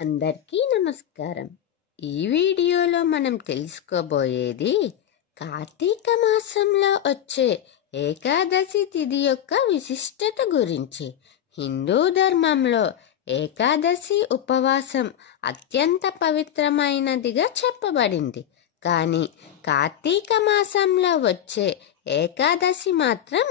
అందరికీ నమస్కారం. ఈ వీడియోలో మనం తెలుసుకోబోయేది కార్తీక మాసంలో వచ్చే ఏకాదశి తిథి యొక్క విశిష్టత గురించి. హిందూ ధర్మంలో ఏకాదశి ఉపవాసం అత్యంత పవిత్రమైనదిగా చెప్పబడింది. కానీ కార్తీక మాసంలో వచ్చే ఏకాదశి మాత్రం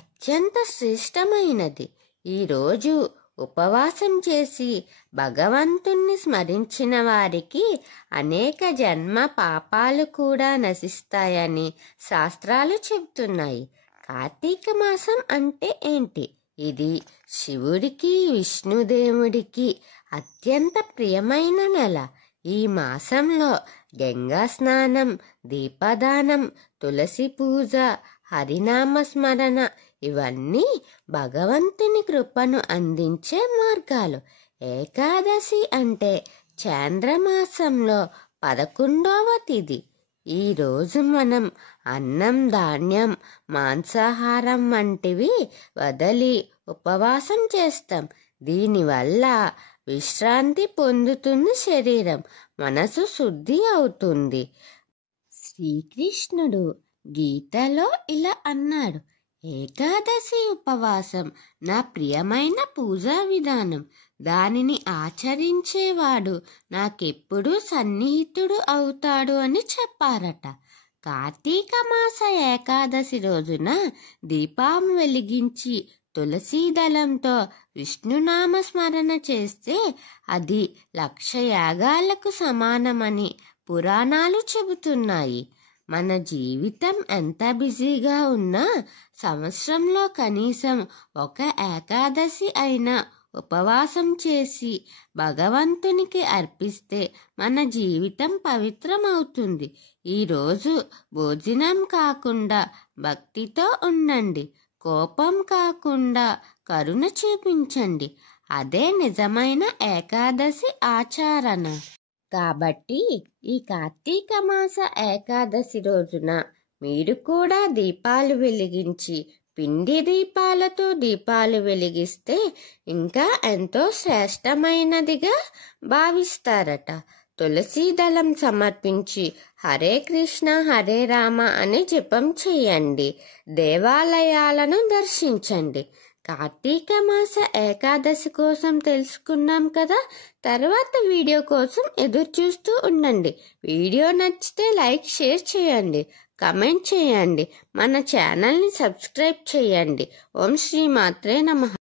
అత్యంత శ్రేష్టమైనది. ఈరోజు ఉపవాసం చేసి భగవంతుణ్ణి స్మరించిన వారికి అనేక జన్మ పాపాలు కూడా నశిస్తాయని శాస్త్రాలు చెబుతున్నాయి. కార్తీక మాసం అంటే ఏంటి? ఇది శివుడికి విష్ణుదేవుడికి అత్యంత ప్రియమైన నెల. ఈ మాసంలో గంగా స్నానం, దీపదానం, తులసి పూజ, హరినామ స్మరణ ఇవన్నీ భగవంతుని కృపను అందించే మార్గాలు. ఏకాదశి అంటే చాంద్రమాసంలో 11వ తిథి. ఈరోజు మనం అన్నం, ధాన్యం, మాంసాహారం వంటివి వదిలి ఉపవాసం చేస్తాం. దీనివల్ల విశ్రాంతి పొందుతుంది శరీరం, మనసు శుద్ధి అవుతుంది. శ్రీకృష్ణుడు గీతలో ఇలా అన్నాడు: ఏకాదశి ఉపవాసం నా ప్రియమైన పూజా విధానం. దానిని ఆచరించేవాడు నాకెప్పుడు సన్నిహితుడు అవుతాడు అని చెప్పారట. కార్తీక మాస ఏకాదశి రోజున దీపం వెలిగించి తులసీ దళంతో విష్ణునామ స్మరణ చేస్తే అది 1,00,000 యాగాలకు సమానమని పురాణాలు చెబుతున్నాయి. మన జీవితం ఎంత బిజీగా ఉన్నా సంవత్సరంలో కనీసం ఒక ఏకాదశి అయినా ఉపవాసం చేసి భగవంతునికి అర్పిస్తే మన జీవితం పవిత్రమవుతుంది. ఈరోజు భోజనం కాకుండా భక్తితో ఉండండి. కోపం కాకుండా కరుణ చూపించండి. అదే నిజమైన ఏకాదశి ఆచరణ. కాబట్టి ఈ కార్తీక మాస ఏకాదశి రోజున మీరు కూడా దీపాలు వెలిగించి, పిండి దీపాలతో దీపాలు వెలిగిస్తే ఇంకా ఎంతో శ్రేష్టమైనదిగా భావిస్తారట. తులసీ దళం సమర్పించి హరే కృష్ణ హరే రామ అని జపం చేయండి. దేవాలయాలను దర్శించండి. కార్తీక మాస ఏకాదశి కోసం తెలుసుకున్నాం కదా. తర్వాత వీడియో కోసం ఎదురు చూస్తూ ఉండండి. వీడియో నచ్చితే లైక్, షేర్ చేయండి, కమెంట్ చేయండి. మన ఛానల్ని సబ్స్క్రైబ్ చేయండి. ఓం శ్రీ మాత్రే నమః.